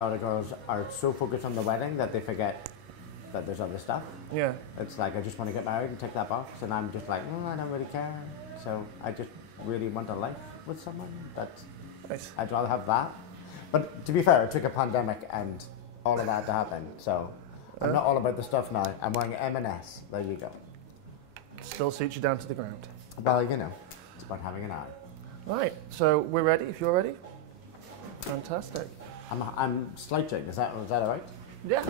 A lot of girls are so focused on the wedding that they forget that there's other stuff. Yeah. It's like, I just want to get married and tick that box, and I'm just like, I don't really care. So I just really want a life with someone. Nice. I'd rather have that. But to be fair, it took a pandemic and all of that to happen. So I'm not all about the stuff now. I'm wearing M&S. There you go. Still suits you down to the ground. Well, you know, it's about having an eye. Right, so we're ready, if you're ready. Fantastic. I'm slouching, is that all right? Yeah,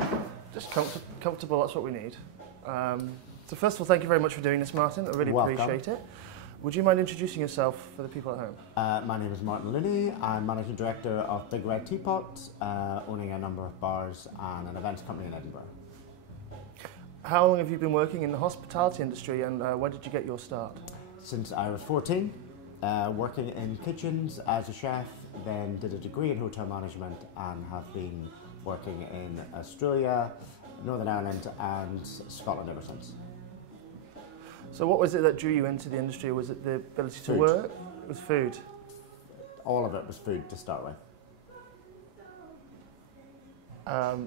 just comfortable, that's what we need. So first of all, thank you very much for doing this, Martin. I really appreciate it. Would you mind introducing yourself for the people at home? My name is Martin Looney. I'm Managing Director of Big Red Teapot, owning a number of bars and an events company in Edinburgh. How long have you been working in the hospitality industry, and when did you get your start? Since I was 14, working in kitchens as a chef, then did a degree in hotel management and have been working in Australia, Northern Ireland and Scotland ever since. So what was it that drew you into the industry? Was it the ability to work? It was food? All of it was food to start with.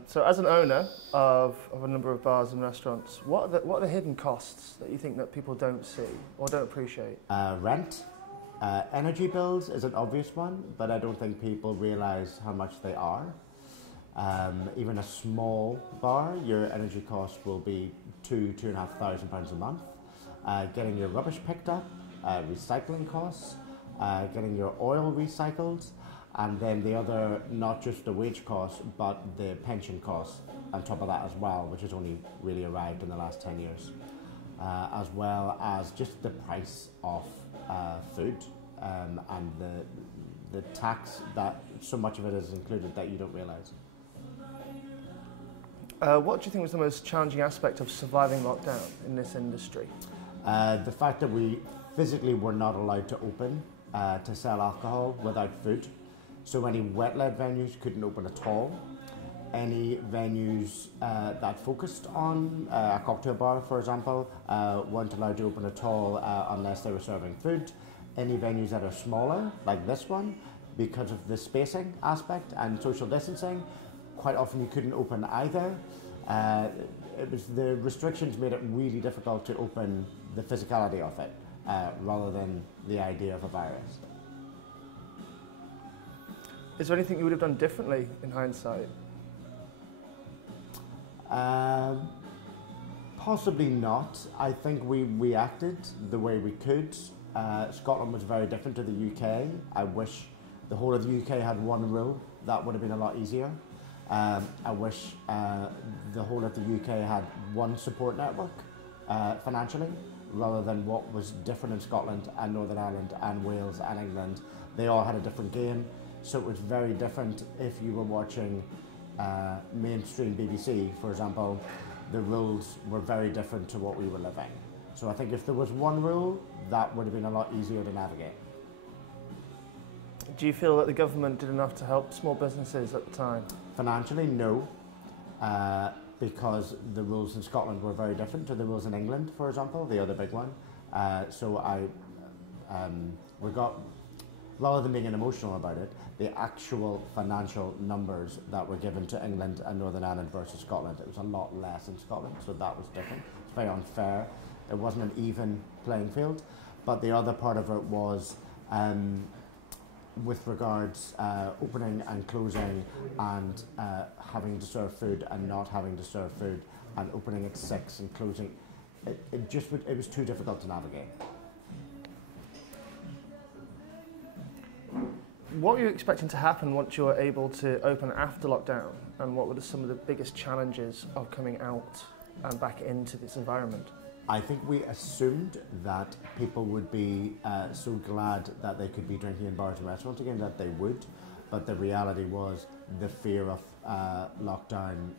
So as an owner of a number of bars and restaurants, what are the hidden costs that you think that people don't see or don't appreciate? Rent. Energy bills is an obvious one, but I don't think people realise how much they are. Even a small bar, your energy cost will be £2,500 a month. Getting your rubbish picked up, recycling costs, getting your oil recycled, and then the other, not just the wage costs, but the pension costs on top of that as well, which has only really arrived in the last 10 years. As well as just the price of food and the tax that so much of it is included that you don't realise. What do you think was the most challenging aspect of surviving lockdown in this industry? The fact that we physically were not allowed to open to sell alcohol without food. So any wet-led venues couldn't open at all. Any venues that focused on a cocktail bar, for example, weren't allowed to open at all unless they were serving food. Any venues that are smaller, like this one, because of the spacing aspect and social distancing, quite often you couldn't open either. The restrictions made it really difficult to open the physicality of it, rather than the idea of a virus. Is there anything you would have done differently in hindsight? Possibly not. I think we reacted the way we could. Scotland was very different to the UK. I wish the whole of the UK had one rule. That would have been a lot easier. I wish the whole of the UK had one support network financially, rather than what was different in Scotland and Northern Ireland and Wales and England. They all had a different game, so it was very different. If you were watching mainstream BBC, for example, the rules were very different to what we were living. So I think if there was one rule, that would have been a lot easier to navigate. Do you feel that the government did enough to help small businesses at the time? Financially, no, because the rules in Scotland were very different to the rules in England, for example, the other big one. We got, rather than being emotional about it, the actual financial numbers that were given to England and Northern Ireland versus Scotland, it was a lot less in Scotland, so that was different. It's very unfair. It wasn't an even playing field. But the other part of it was with regards opening and closing and having to serve food and not having to serve food, and opening at 6 and closing, it was too difficult to navigate. What were you expecting to happen once you were able to open after lockdown, and what were some of the biggest challenges of coming out and back into this environment? I think we assumed that people would be so glad that they could be drinking in bars and restaurants again that they would, but the reality was the fear of lockdown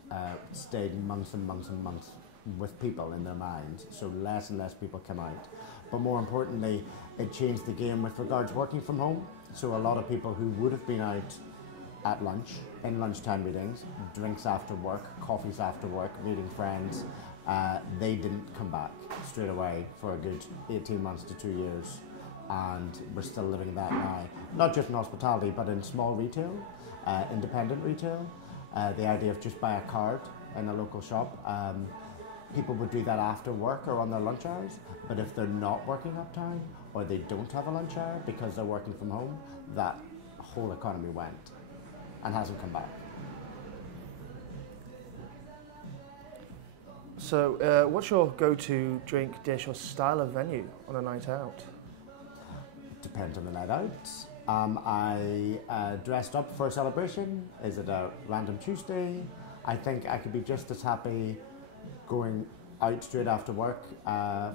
stayed months and months and months with people in their minds, so less and less people come out. But more importantly, it changed the game with regards to working from home, so a lot of people who would have been out at lunch, in lunchtime meetings, drinks after work, coffees after work, meeting friends, they didn't come back straight away for a good 18 months to 2 years, and we're still living that now. Not just in hospitality, but in small retail, independent retail, The idea of just buy a card in a local shop. People would do that after work or on their lunch hours, but if they're not working uptown or they don't have a lunch hour because they're working from home, that whole economy went and hasn't come back. So what's your go-to drink, dish or style of venue on a night out? Depends on the night out. I dressed up for a celebration. Is it a random Tuesday? I think I could be just as happy going out straight after work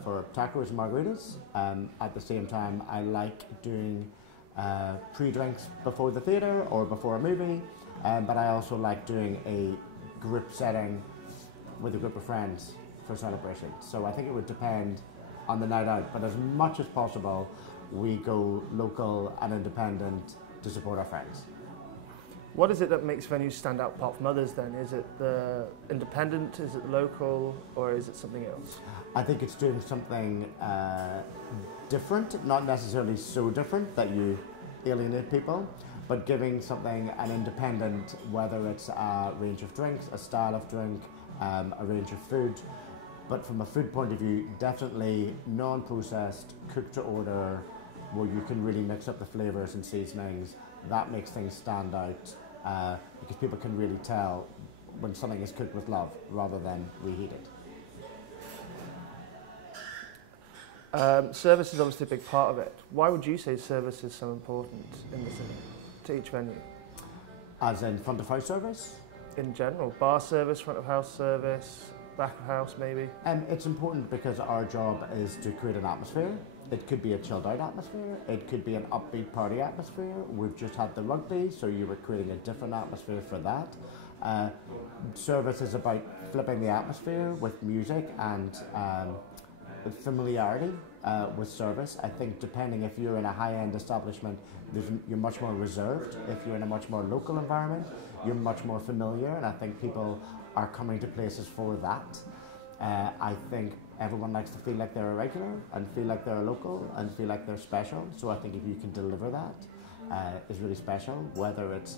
for tacos and margaritas. At the same time, I like doing pre-drinks before the theatre or before a movie, but I also like doing a group setting with a group of friends for celebrations. So I think it would depend on the night out, but as much as possible, we go local and independent to support our friends. What is it that makes venues stand out apart from others then? Is it the independent, is it the local, or is it something else? I think it's doing something different, not necessarily so different that you alienate people, but giving something an independent, whether it's a range of drinks, a style of drink, a range of food. But from a food point of view, definitely non-processed, cooked to order, where you can really mix up the flavours and seasonings. That makes things stand out because people can really tell when something is cooked with love rather than reheated. Service is obviously a big part of it. Why would you say service is so important in the city, to each venue? As in front of house service? In general, bar service, front of house service, back of house maybe? It's important because our job is to create an atmosphere. It could be a chilled out atmosphere, it could be an upbeat party atmosphere. We've just had the rugby, so you were creating a different atmosphere for that. Service is about flipping the atmosphere with music and familiarity with service. I think depending if you're in a high-end establishment, you're much more reserved. If you're in a much more local environment, you're much more familiar, and I think people are coming to places for that. I think everyone likes to feel like they're a regular and feel like they're a local and feel like they're special. So I think if you can deliver that, is really special, whether it's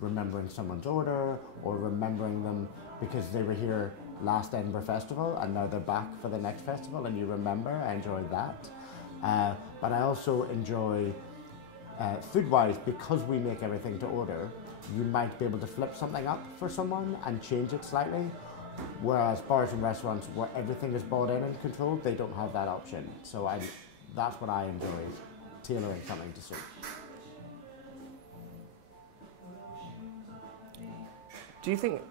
remembering someone's order or remembering them because they were here last Edinburgh Festival and now they're back for the next festival and you remember. I enjoy that. But I also enjoy food-wise, because we make everything to order, you might be able to flip something up for someone and change it slightly. Whereas bars and restaurants where everything is bought in and controlled, they don't have that option. So that's what I enjoy, tailoring something to suit. Do you think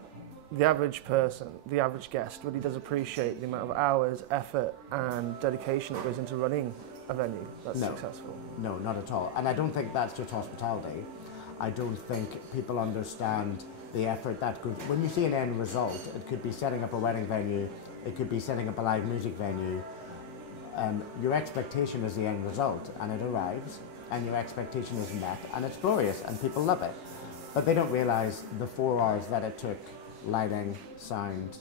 the average person, the average guest, really does appreciate the amount of hours, effort and dedication that goes into running a venue that's successful? No, not at all. And I don't think that's just hospitality. I don't think people understand the effort that goes. When you see an end result, it could be setting up a wedding venue, it could be setting up a live music venue. Your expectation is the end result, and it arrives, and your expectation is met, and it's glorious, and people love it. But they don't realise the 4 hours that it took, lighting, sound,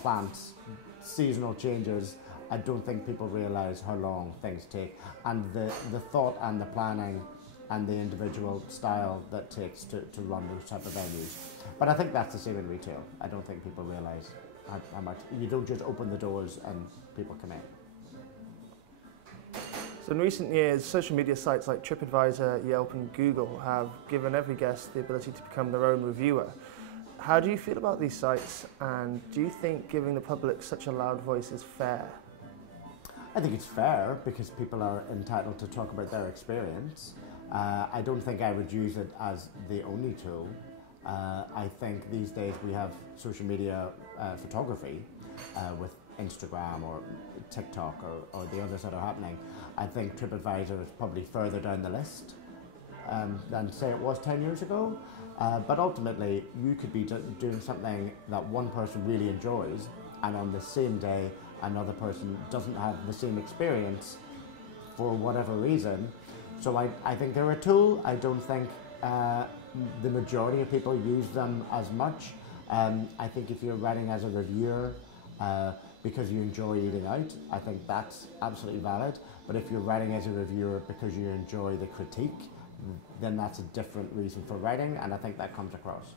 plants, seasonal changes. I don't think people realise how long things take, and the thought and the planning and the individual style that takes to run those type of venues. But I think that's the same in retail. I don't think people realise how much. You don't just open the doors and people come in. So in recent years, social media sites like TripAdvisor, Yelp and Google have given every guest the ability to become their own reviewer. How do you feel about these sites, and do you think giving the public such a loud voice is fair? I think it's fair because people are entitled to talk about their experience. I don't think I would use it as the only tool. I think these days we have social media photography with Instagram or TikTok or the others that are happening. I think TripAdvisor is probably further down the list than say it was 10 years ago. But ultimately, you could be doing something that one person really enjoys, and on the same day, another person doesn't have the same experience for whatever reason. So I think they're a tool. I don't think the majority of people use them as much. I think if you're writing as a reviewer because you enjoy eating out, I think that's absolutely valid. But if you're writing as a reviewer because you enjoy the critique, then that's a different reason for writing, and I think that comes across.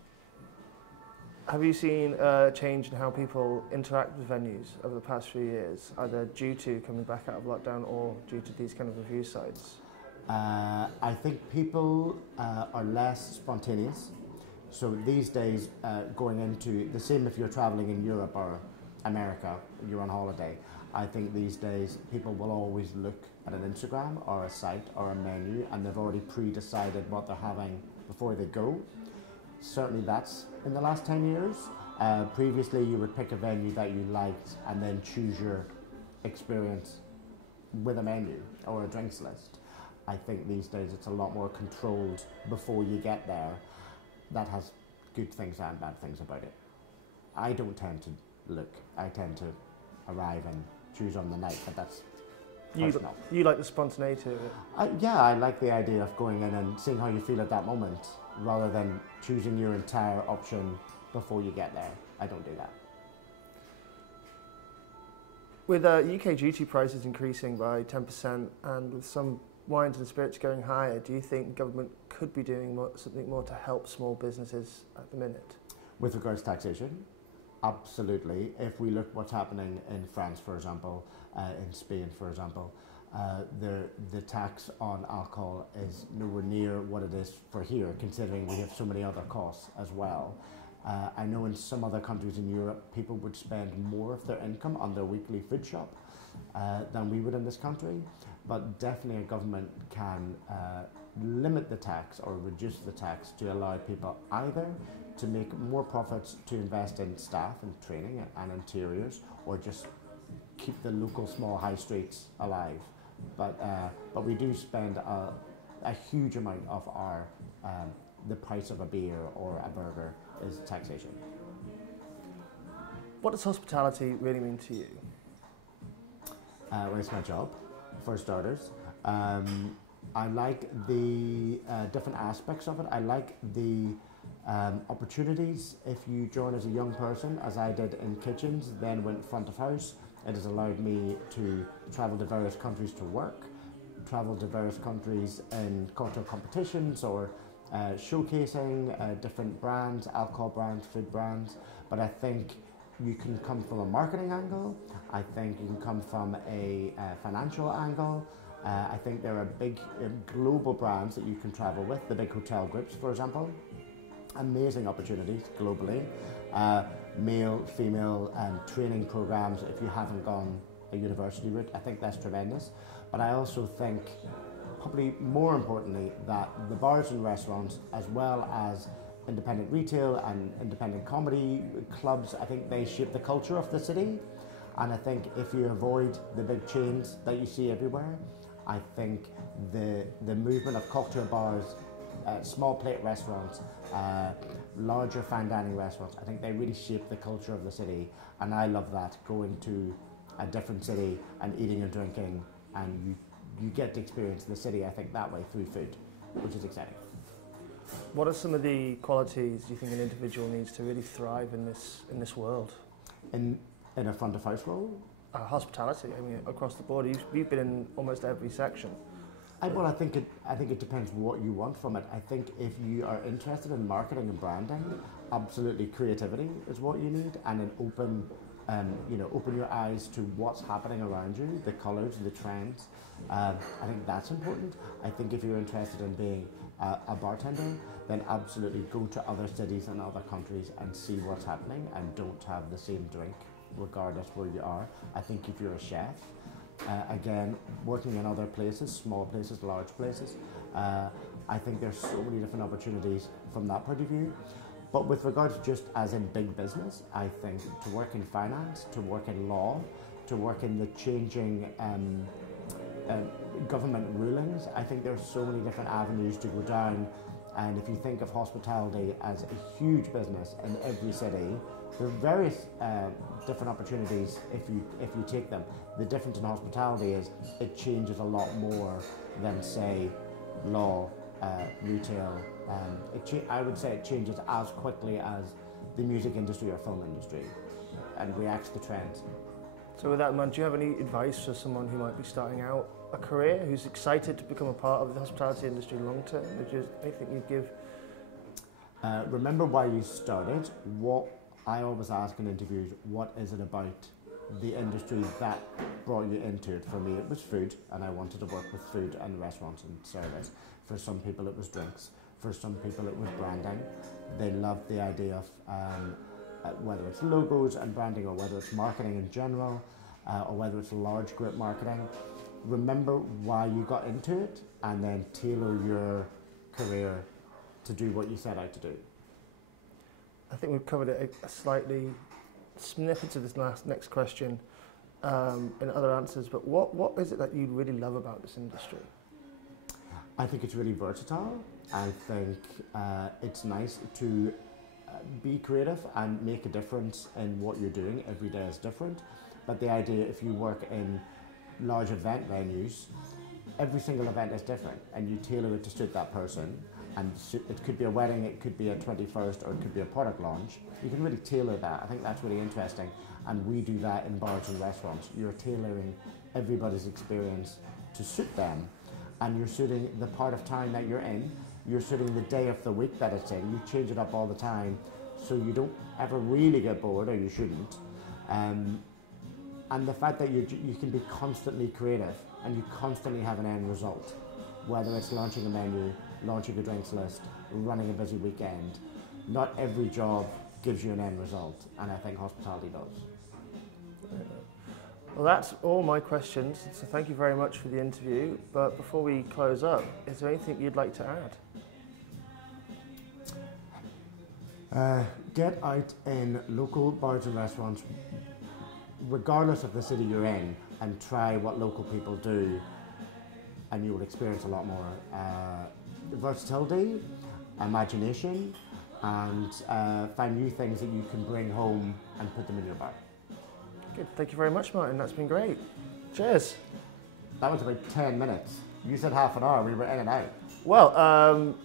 Have you seen a change in how people interact with venues over the past few years, either due to coming back out of lockdown or due to these kind of review sites? I think people are less spontaneous. So these days, going into the same if you're traveling in Europe or America, you're on holiday. I think these days people will always look at an Instagram or a site or a menu, and they've already pre-decided what they're having before they go. Certainly that's in the last 10 years. Previously you would pick a venue that you liked and then choose your experience with a menu or a drinks list. I think these days it's a lot more controlled before you get there. That has good things and bad things about it. I don't tend to look, I tend to arrive and choose on the night, but that's personal. You like the spontaneity of it? Yeah, I like the idea of going in and seeing how you feel at that moment, rather than choosing your entire option before you get there. I don't do that. With UK duty prices increasing by 10% and with some wines and spirits going higher, do you think government could be doing something more to help small businesses at the minute? With regards to taxation, absolutely. If we look what's happening in France, for example, in Spain, for example, the tax on alcohol is nowhere near what it is for here, considering we have so many other costs as well. I know in some other countries in Europe, people would spend more of their income on their weekly food shop than we would in this country. But definitely a government can limit the tax or reduce the tax to allow people either to make more profits to invest in staff and training and interiors, or just keep the local small high streets alive. But we do spend a huge amount of our the price of a beer or a burger is taxation. What does hospitality really mean to you? Well, it's my job, for starters. I like the different aspects of it. I like the opportunities. If you join as a young person, as I did in kitchens, then went front of house, it has allowed me to travel to various countries to work, travel to various countries in cocktail competitions or showcasing different brands, alcohol brands, food brands. But I think you can come from a marketing angle. I think you can come from a financial angle. I think there are big global brands that you can travel with, the big hotel groups, for example. Amazing opportunities globally. Male, female training programs if you haven't gone a university route. I think that's tremendous. But I also think, probably more importantly, that the bars and restaurants, as well as independent retail and independent comedy clubs, I think they shape the culture of the city. And I think if you avoid the big chains that you see everywhere, I think the movement of cocktail bars, small plate restaurants, larger fine dining restaurants, I think they really shape the culture of the city. And I love that, going to a different city and eating and drinking, and you get to experience the city, I think, that way through food, which is exciting. What are some of the qualities you think an individual needs to really thrive in this world? In a front of house role? Hospitality. I mean, across the board, you've been in almost every section. Well, I think it depends what you want from it. I think if you are interested in marketing and branding, absolutely creativity is what you need, and an open your eyes to what's happening around you, the colours, the trends. I think that's important. I think if you're interested in being a bartender, then absolutely go to other cities and other countries and see what's happening, and don't have the same drink regardless where you are. I think if you're a chef, again, working in other places, small places, large places, I think there's so many different opportunities from that point of view. But with regards to just as in big business, I think to work in finance, to work in law, to work in the changing government rulings, I think there's so many different avenues to go down. And if you think of hospitality as a huge business in every city, there are various different opportunities if you take them. The difference in hospitality is it changes a lot more than, say, law, retail. I would say it changes as quickly as the music industry or film industry, and reacts to trends. So with that in mind, do you have any advice for someone who might be starting out a career, who's excited to become a part of the hospitality industry long term? Anything you'd give? Remember why you started. What I always ask in interviews, what is it about the industry that brought you into it? For me, it was food, and I wanted to work with food and restaurants and service. For some people, it was drinks. For some people, it was branding. They loved the idea of whether it's logos and branding, or whether it's marketing in general, or whether it's large group marketing. Remember why you got into it, and then tailor your career to do what you set out to do. I think we've covered it a slightly snippets of this next question in other answers, but what is it that you really love about this industry? I think it's really versatile. I think it's nice to be creative and make a difference in what you're doing. Every day is different, but the idea, if you work in large event venues, every single event is different, and you tailor it to suit that person. And it could be a wedding, it could be a 21st, or it could be a product launch. You can really tailor that. I think that's really interesting, and we do that in bars and restaurants. You're tailoring everybody's experience to suit them, and you're suiting the part of time that you're in. You're suiting the day of the week that it's in. You change it up all the time, so you don't ever really get bored, or you shouldn't. And the fact that you can be constantly creative, and you constantly have an end result, whether it's launching a menu, launching a drinks list, running a busy weekend. Not every job gives you an end result, and I think hospitality does. Well, that's all my questions, so thank you very much for the interview. But before we close up, is there anything you'd like to add? Get out in local bars and restaurants, regardless of the city you're in, and try what local people do, and you will experience a lot more versatility, imagination, and find new things that you can bring home and put them in your bar. Good, thank you very much, Martin. That's been great. Cheers. That was about 10 minutes. You said half an hour, we were in and out. Well,